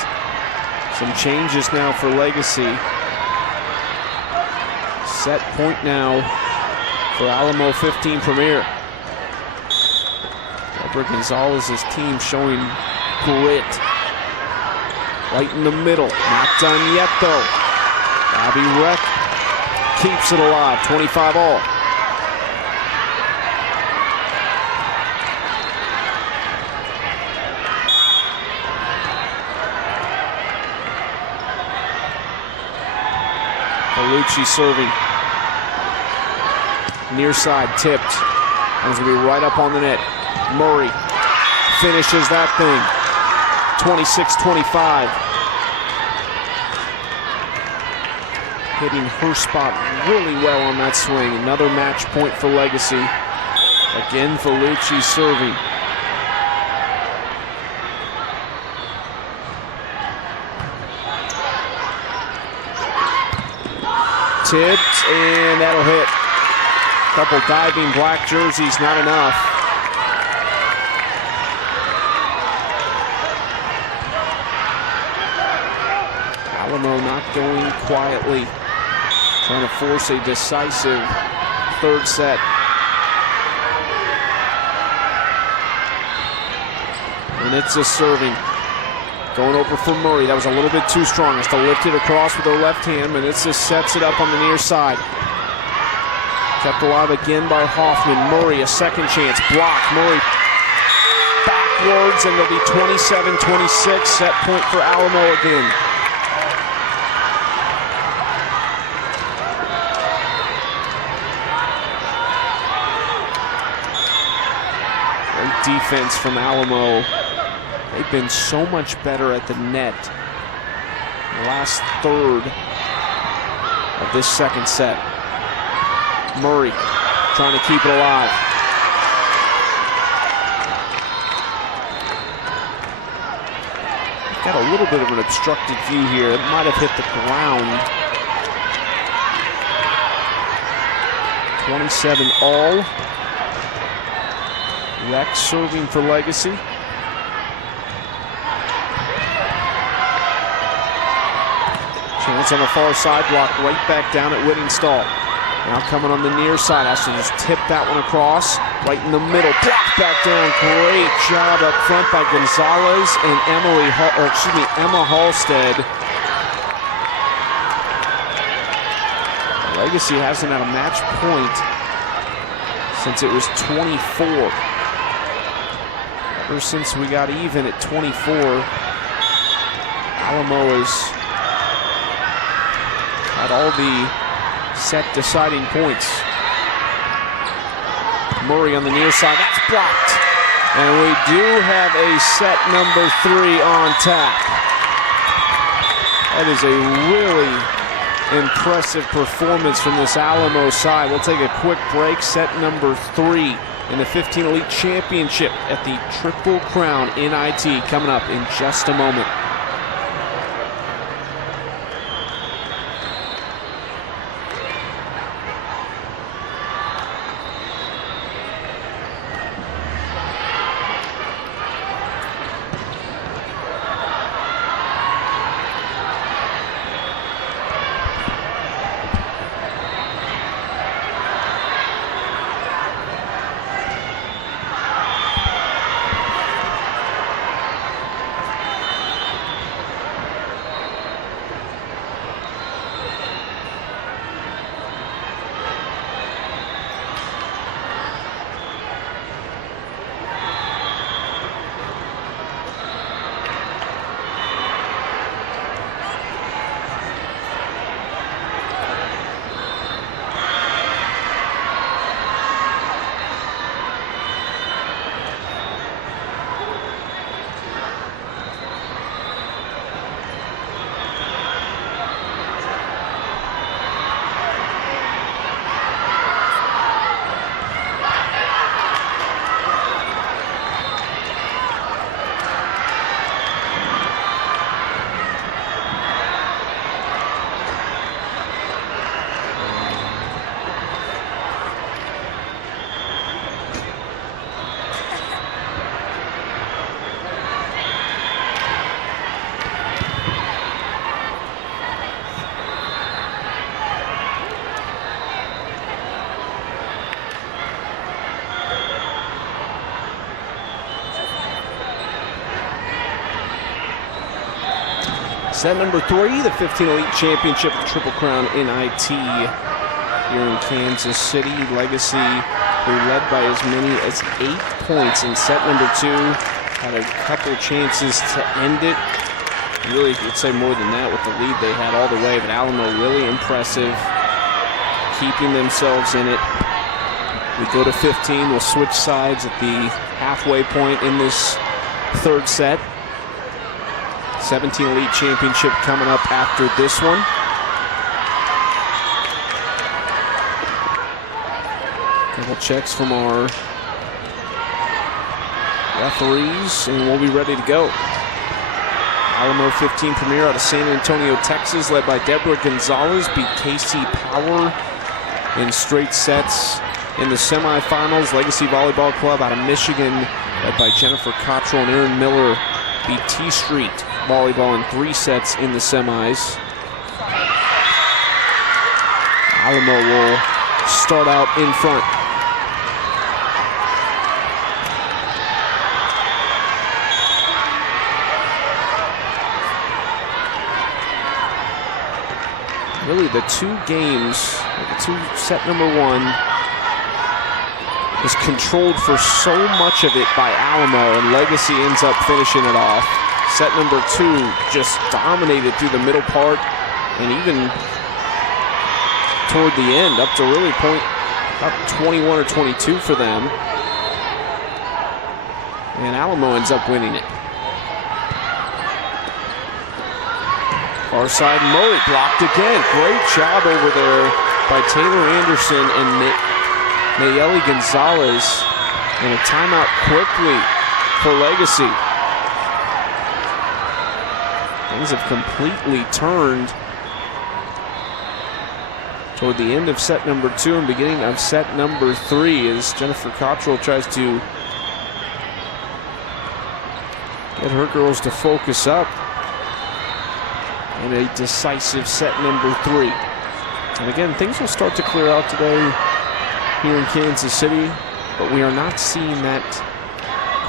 Some changes now for Legacy. Set point now for Alamo 15 Premier. Deborah Gonzalez's team showing grit. Right in the middle. Not done yet though. Abby Reck keeps it alive. 25 all. Palucci serving. Near side, tipped. That's going to be right up on the net. Murray finishes that thing. 26-25. Hitting her spot really well on that swing. Another match point for Legacy. Again, Palucci serving. Tipped, and that'll hit. Couple diving black jerseys, not enough. Alamo not going quietly. Trying to force a decisive third set. And it's a serving. Going over for Murray. That was a little bit too strong. Has to lift it across with her left hand, and it just sets it up on the near side. Kept alive again by Hoffman. Murray, a second chance. Blocked. Murray backwards, and it'll be 27-26. Set point for Alamo again. Great defense from Alamo. They've been so much better at the net in the last third of this second set. Murray trying to keep it alive. Got a little bit of an obstructed view here. It might have hit the ground. 27 all. Rex serving for Legacy. Chance on the far side, blocked right back down at Whittingstall. Now coming on the near side, has to just tip that one across. Right in the middle, blocked back down. Great job up front by Gonzalez and Emma Halstead. Legacy hasn't had a match point since it was 24. Ever since we got even at 24, Alamo has had all the set deciding points. Murray on the near side, that's blocked. And we do have a set number 3 on tap. That is a really impressive performance from this Alamo side. We'll take a quick break. Set number 3 in the 15 Elite Championship at the Triple Crown NIT coming up in just a moment. Set number 3, the 15 Elite Championship of Triple Crown NIT here in Kansas City. Legacy, who led by as many as 8 points in set number 2, had a couple chances to end it. Really, you could say more than that with the lead they had all the way, but Alamo really impressive, keeping themselves in it. We go to 15. We'll switch sides at the halfway point in this third set. 17 Elite Championship coming up after this one. Couple checks from our referees, and we'll be ready to go. Alamo 15 premier out of San Antonio, Texas, led by Deborah Gonzalez, beat Casey Power in straight sets in the semifinals. Legacy Volleyball Club out of Michigan, led by Jennifer Cottrell and Erin Miller, beat T Street Volleyball in 3 sets in the semis. Alamo will start out in front. Really, the 2 games, set number 1 is controlled for so much of it by Alamo, and Legacy ends up finishing it off. Set number 2 just dominated through the middle part, and even toward the end, up to really point up 21 or 22 for them. And Alamo ends up winning it. Far side, Murray blocked again. Great job over there by Taylor Anderson and Nayeli Gonzalez. And a timeout quickly for Legacy. Things have completely turned toward the end of set number 2 and beginning of set number 3 as Jennifer Cottrell tries to get her girls to focus up in a decisive set number 3. And again, things will start to clear out today here in Kansas City, but we are not seeing that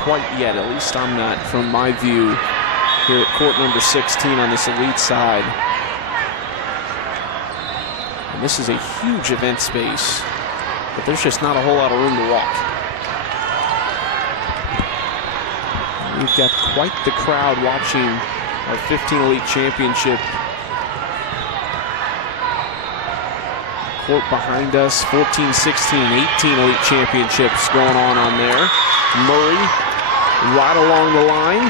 quite yet. At least I'm not, from my view, here at court number 16 on this elite side. And this is a huge event space, but there's just not a whole lot of room to walk. We've got quite the crowd watching our 15 Elite Championship. Court behind us, 14, 16, 18 Elite Championships going on there. Murray right along the line.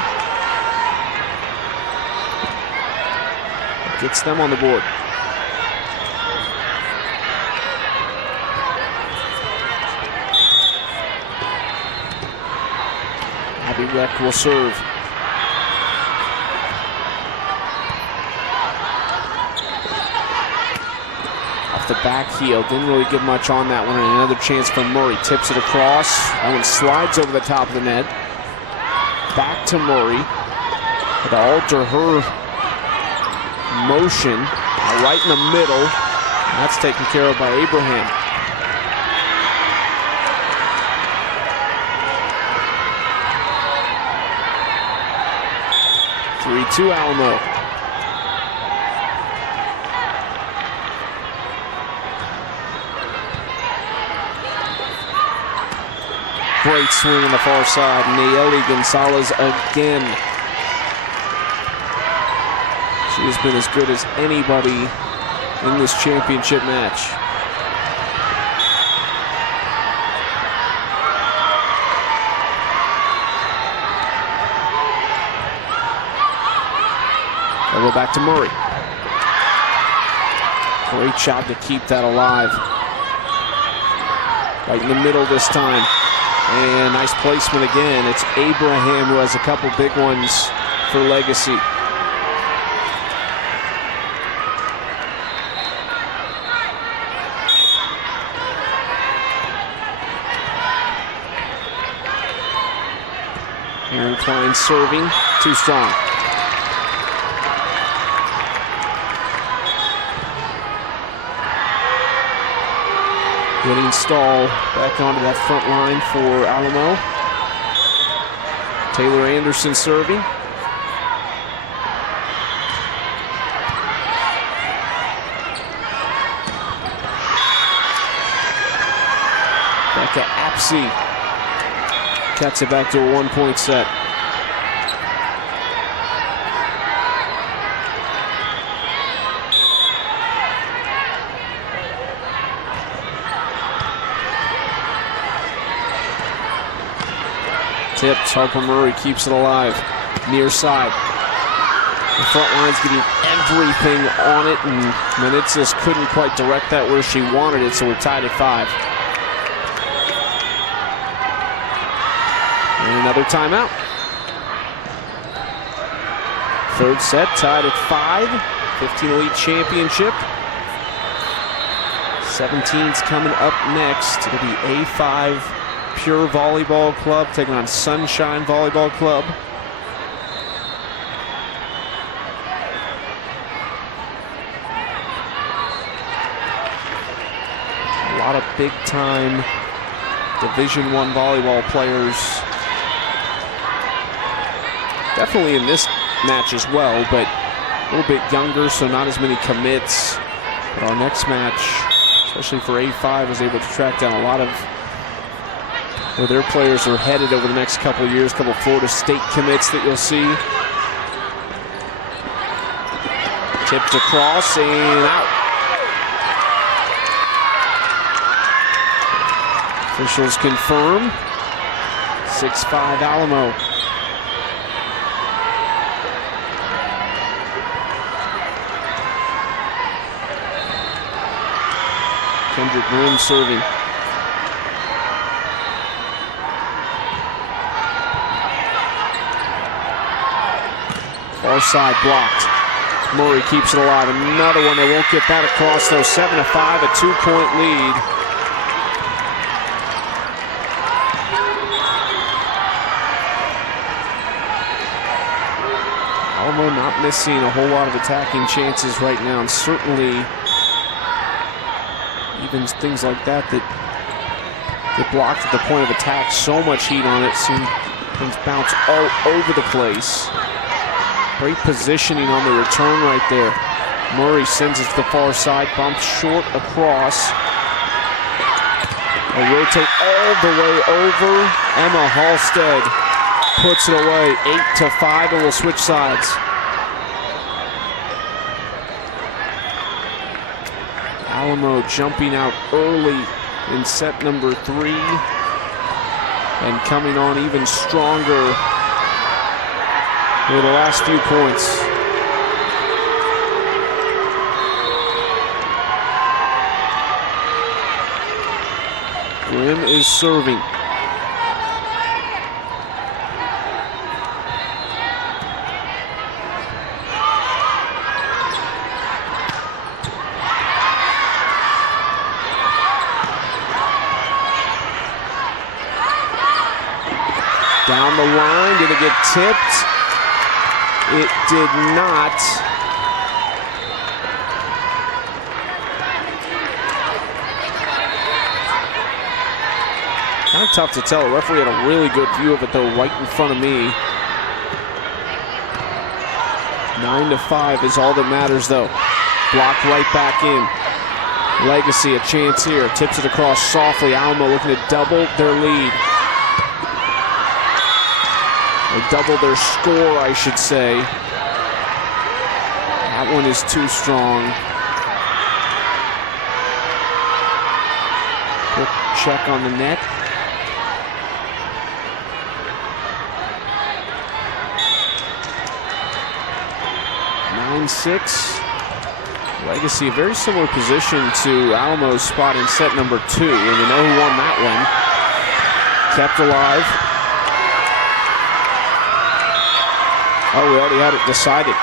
Gets them on the board. Abby Reck will serve. Off the back heel, didn't really get much on that one, and another chance from Murray. Tips it across. That one slides over the top of the net. Back to Murray. To alter her motion right in the middle. That's taken care of by Abraham. (3-2) Alamo. Great swing on the far side. Nayeli Gonzalez again. She has been as good as anybody in this championship match. We'll go back to Murray. Great job to keep that alive. Right in the middle this time. And nice placement again. It's Abraham who has a couple big ones for Legacy. Aaron Klein serving, too strong. Getting Stahl back onto that front line for Alamo. Taylor Anderson serving. Becca Apsey cuts it back to a 1-point set. Tipped, Harper Murray keeps it alive. Near side. The front line's getting everything on it, and Manitsis couldn't quite direct that where she wanted it, so we're tied at 5. And another timeout. Third set, tied at 5. 15 Elite Championship. 17's coming up next. It'll be A5 Pure Volleyball Club taking on Sunshine Volleyball Club. A lot of big-time Division I volleyball players. Definitely in this match as well, but a little bit younger, so not as many commits. But our next match, especially for A5, was able to track down a lot of where their players are headed over the next couple of years. A couple of Florida State commits that you'll see. Tipped across and out. Officials confirm. 6-5 Alamo. Kendrick Grimm serving. Far side blocked. Murray keeps it alive. Another one. They won't get that across though. 7-5, a 2-point lead. Alamo not missing a whole lot of attacking chances right now, and certainly even things like that get blocked at the point of attack. So much heat on it. Seeing things bounce all over the place. Great positioning on the return right there. Murray sends it to the far side, bumps short across. A rotate all the way over. Emma Halstead puts it away. 8-5, and we'll switch sides. Alamo jumping out early in set number 3 and coming on even stronger with the last few points. Grimm is serving. Down the line, did it get tipped? It did not. Kind of tough to tell. The referee had a really good view of it though, right in front of me. 9-5 is all that matters though. Blocked right back in. Legacy a chance here. Tips it across softly. Alamo looking to double their lead. Or double their score, I should say. That one is too strong. Quick check on the net. Nine 6. Legacy, a very similar position to Alamo's spot in set number 2. And you know who won that one. Kept alive. Oh, we already had it decided.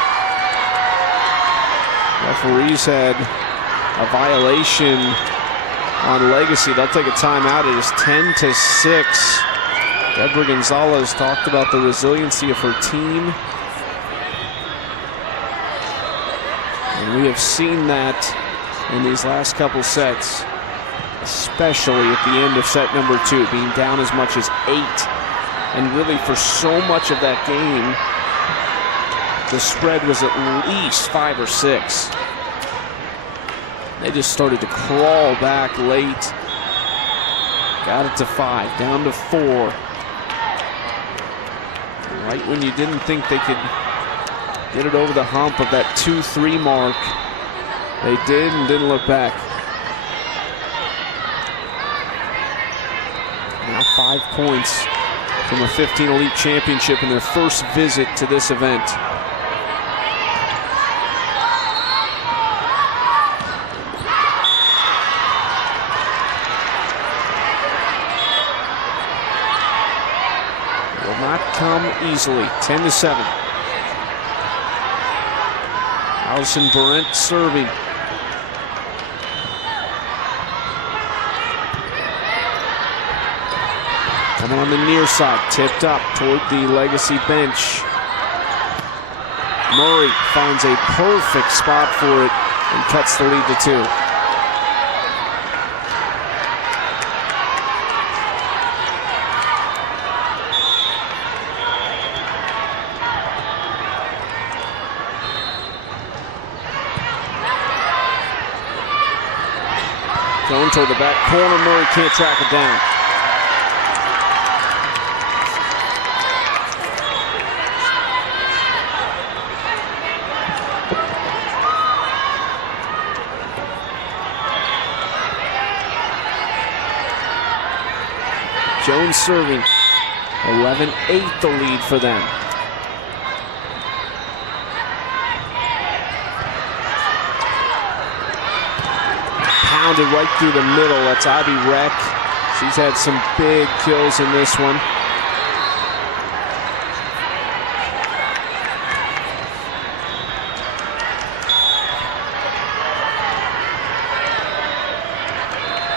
Referees had a violation on Legacy. They'll take a timeout. It is 10-6. Deborah Gonzalez talked about the resiliency of her team. And we have seen that in these last couple sets, especially at the end of set number 2, being down as much as 8. And really for so much of that game, the spread was at least 5 or 6. They just started to crawl back late. Got it to 5, down to 4. Right when you didn't think they could get it over the hump of that 2-3 mark, they did and didn't look back. Now 5 points from a 15 Elite Championship in their first visit to this event. Will not come easily. 10-7. Allison Barrett serving. Coming on the near side, tipped up toward the Legacy bench. Murray finds a perfect spot for it and cuts the lead to 2. Going toward the back corner, Murray can't track it down. Jones serving. 11-8 the lead for them. Pounded right through the middle. That's Ivy Reck. She's had some big kills in this one.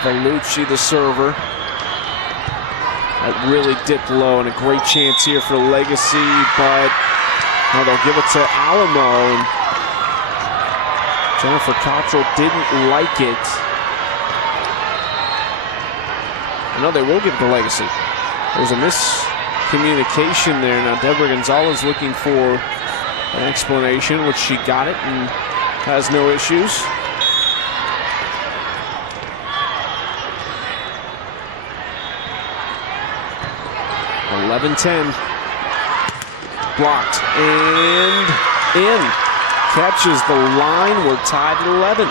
Bellucci, the server. That really dipped low, and a great chance here for Legacy, but no, they'll give it to Alamo. And Jennifer Cottrell didn't like it. No, they will give it to Legacy. There's a miscommunication there. Now Deborah Gonzalez looking for an explanation, which she got it and has no issues. .11-10. Blocked and in. Catches the line. We're tied at 11.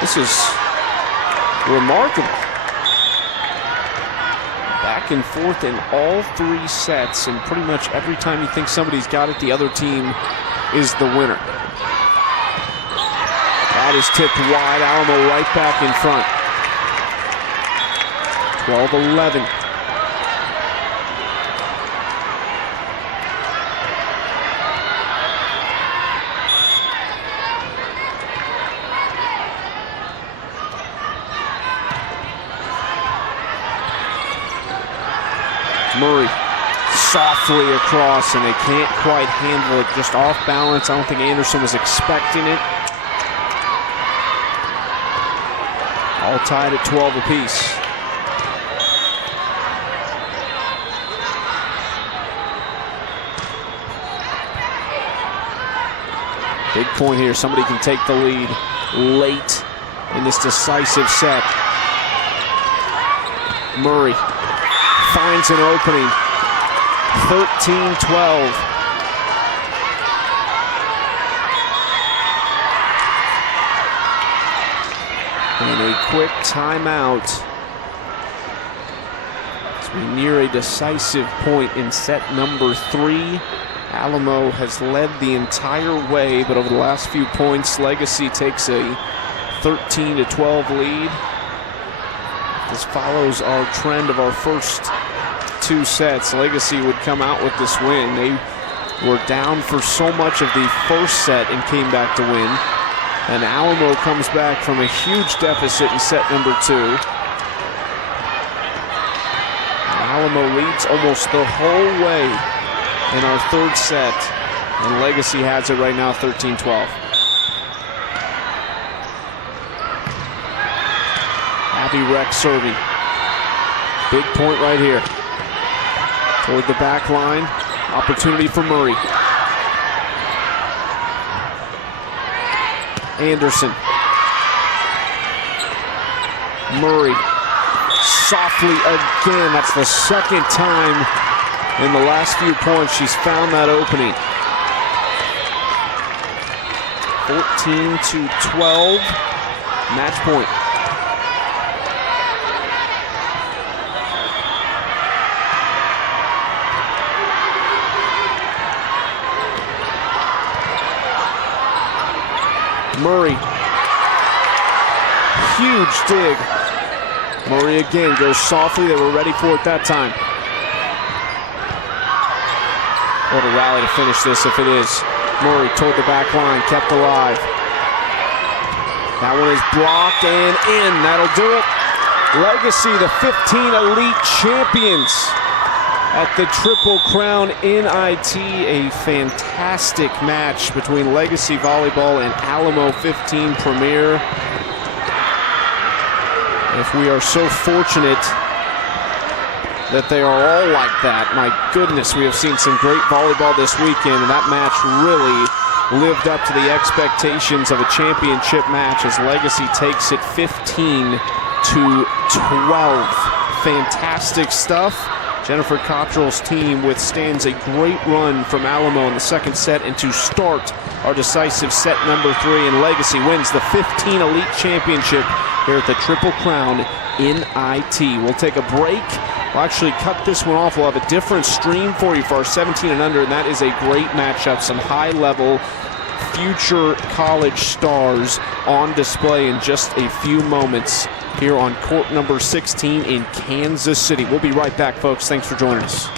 This is remarkable. Back and forth in all 3 sets, and pretty much every time you think somebody's got it, the other team is the winner. That is tipped wide. Alamo right back in front. 12-11. Murray softly across, and they can't quite handle it. Just off balance. I don't think Anderson was expecting it. All tied at 12 apiece. Big point here. Somebody can take the lead late in this decisive set. Murray finds an opening. 13-12. And a quick timeout as we near a decisive point in set number 3. Alamo has led the entire way, but over the last few points, Legacy takes a 13-12 lead. This follows our trend of our first 2 sets. Legacy would come out with this win. They were down for so much of the first set and came back to win. And Alamo comes back from a huge deficit in set number 2. Alamo leads almost the whole way in our 3rd set, and Legacy has it right now, 13-12. Abby Reck serving. Big point right here. Toward the back line. Opportunity for Murray. Anderson Murray softly again. That's the second time in the last few points she's found that opening. 14-12, match point. Murray, huge dig. Murray again goes softly. They were ready for it that time. What a rally to finish this if it is. Murray toward the back line, kept alive. That one is blocked and in. That'll do it. Legacy, the 15 elite champions at the Triple Crown NIT. A fantastic match between Legacy Volleyball and Alamo 15 Premier. If we are so fortunate that they are all like that, my goodness, we have seen some great volleyball this weekend, and that match really lived up to the expectations of a championship match as Legacy takes it 15-12. Fantastic stuff. Jennifer Cottrell's team withstands a great run from Alamo in the second set, and to start our decisive set number 3, and Legacy wins the 15 Elite Championship here at the Triple Crown NIT. We'll take a break. We'll actually cut this one off. We'll have a different stream for you for our 17 and under, and that is a great matchup. Some high-level future college stars on display in just a few moments here on court number 16 in Kansas City. We'll be right back, folks. Thanks for joining us.